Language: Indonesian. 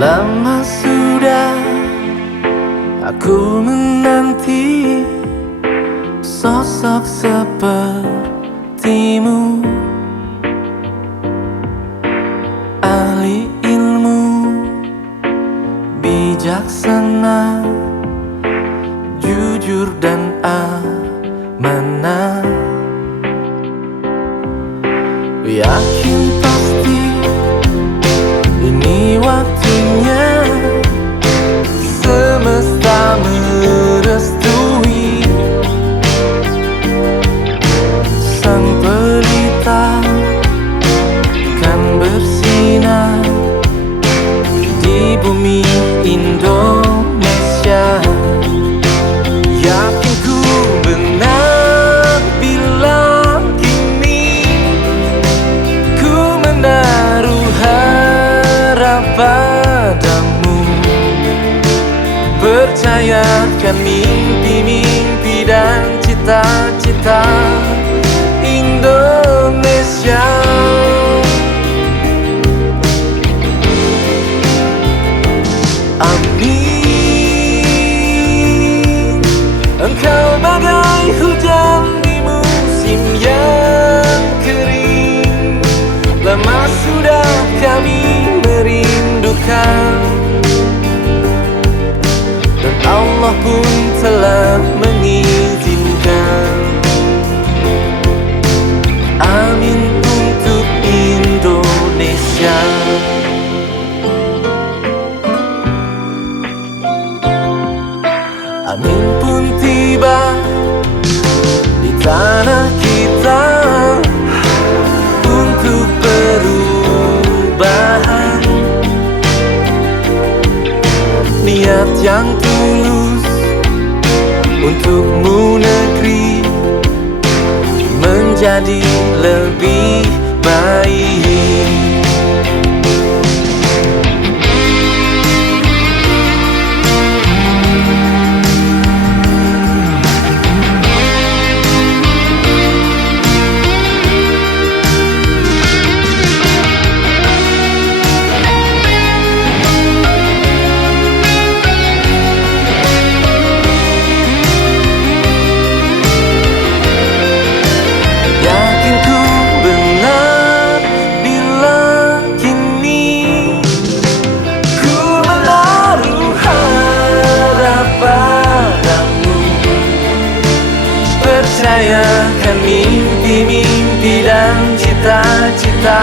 Lama sudah aku menanti sosok sepertimu, ahli ilmu, bijaksana, jujur dan amanah. Yakin pasti ini waktunya, semesta merestui. Sang pelita kan bersinar di bumi Indonesia. Yakin ku benar bila kini ku menaruh harap padamu. Percayakan mimpi-mimpi dan cita-cita Indonesia. Amin. Engkau bagai hujan di musim yang kering. Lama sudah kami merindukan, dan Allah pun telah mengizinkan. Amin untuk Indonesia. Amin pun tiba di tanah kita untuk perubahan. Niat yang tulus untukmu negeri menjadi lebih baik. Percayakan mimpi-mimpi dan cita-cita